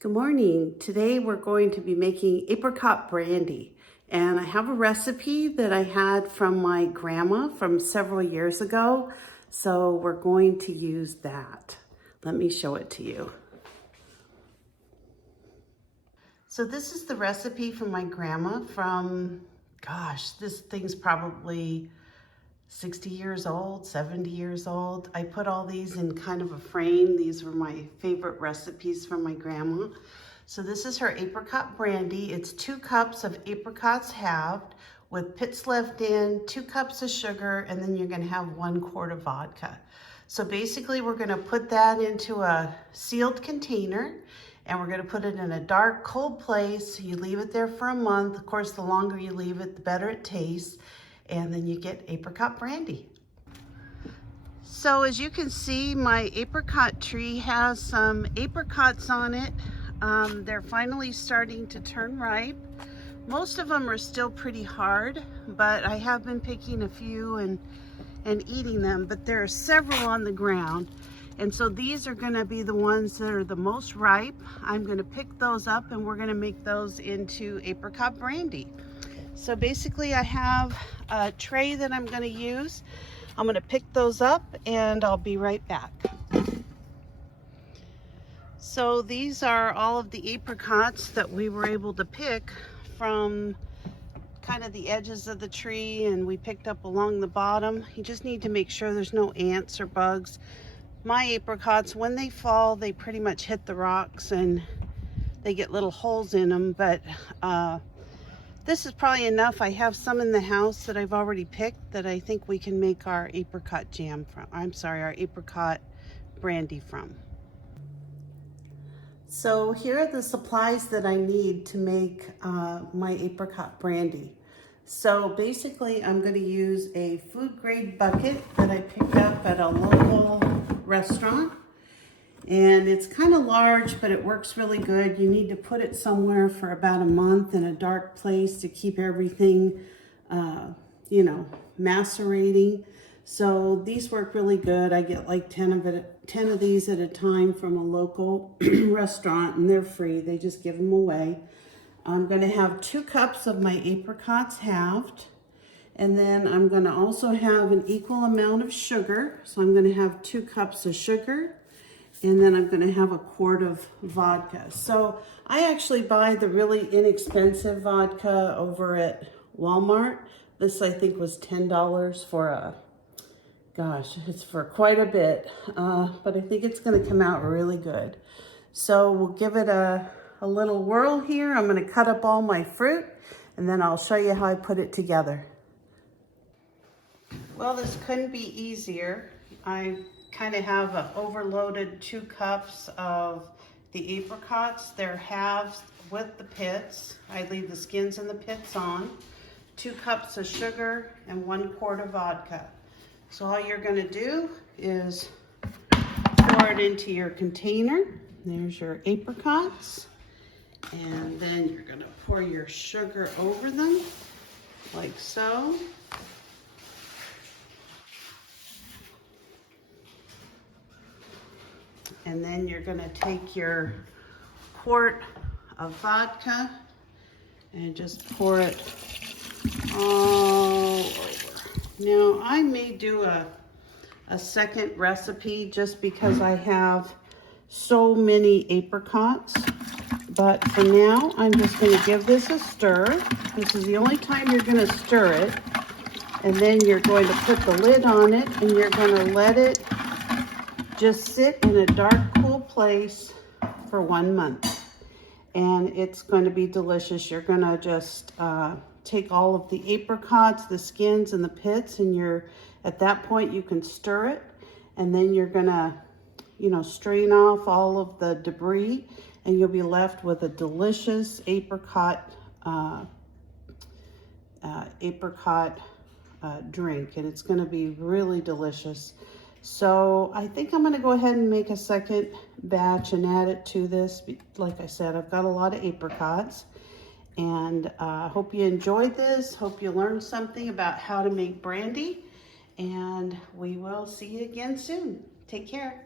Good morning. Today we're going to be making apricot brandy, and I have a recipe that I had from my grandma from several years ago, so we're going to use that. Let me show it to you. So this is the recipe from my grandma from, gosh, this thing's probably 60 years old, 70 years old. I put all these in kind of a frame. These were my favorite recipes from my grandma. So this is her apricot brandy. It's 2 cups of apricots halved with pits left in, 2 cups of sugar, and then you're gonna have 1 quart of vodka. So basically we're gonna put that into a sealed container and we're gonna put it in a dark, cold place. You leave it there for a month. Of course, the longer you leave it, the better it tastes. And then you get apricot brandy. So as you can see, my apricot tree has some apricots on it. They're finally starting to turn ripe. Most of them are still pretty hard, but I have been picking a few and eating them, but there are several on the ground. And so these are gonna be the ones that are the most ripe. I'm gonna pick those up and we're gonna make those into apricot brandy. So basically I have a tray that I'm going to use. I'm going to pick those up and I'll be right back. So these are all of the apricots that we were able to pick from kind of the edges of the tree, and we picked up along the bottom. You just need to make sure there's no ants or bugs. My apricots, when they fall, they pretty much hit the rocks and they get little holes in them, but this is probably enough. I have some in the house that I've already picked that I think we can make our apricot jam from. Our apricot brandy from. So here are the supplies that I need to make my apricot brandy. So basically I'm going to use a food grade bucket that I picked up at a local restaurant. And it's kind of large, but it works really good. You need to put it somewhere for about a month in a dark place to keep everything, macerating. So these work really good. I get like 10 of these at a time from a local restaurant, and they're free. They just give them away. I'm going to have 2 cups of my apricots halved. And then I'm going to also have an equal amount of sugar. So I'm going to have 2 cups of sugar. And then I'm gonna have a quart of vodka. So I actually buy the really inexpensive vodka over at Walmart. This I think was $10 for it's for quite a bit, but I think it's gonna come out really good. So we'll give it a little whirl here. I'm gonna cut up all my fruit and then I'll show you how I put it together. Well, this couldn't be easier. I kind of have an overloaded 2 cups of the apricots. They're halves with the pits. I leave the skins and the pits on. 2 cups of sugar and 1 quart of vodka. So all you're going to do is pour it into your container. There's your apricots. And then you're going to pour your sugar over them like so. And then you're gonna take your quart of vodka and just pour it all over. Now I may do a second recipe just because I have so many apricots, but for now I'm just gonna give this a stir. This is the only time you're gonna stir it. And then you're going to put the lid on it and you're gonna let it just sit in a dark, cool place for 1 month. And it's going to be delicious. You're going to just take all of the apricots, the skins, and the pits, and at that point you can stir it. And then you're going to, strain off all of the debris, and you'll be left with a delicious apricot drink. And it's going to be really delicious. So I think I'm going to go ahead and make a second batch and add it to this. Like I said, I've got a lot of apricots, and I hope you enjoyed this. Hope you learned something about how to make brandy, and we will see you again soon. Take care.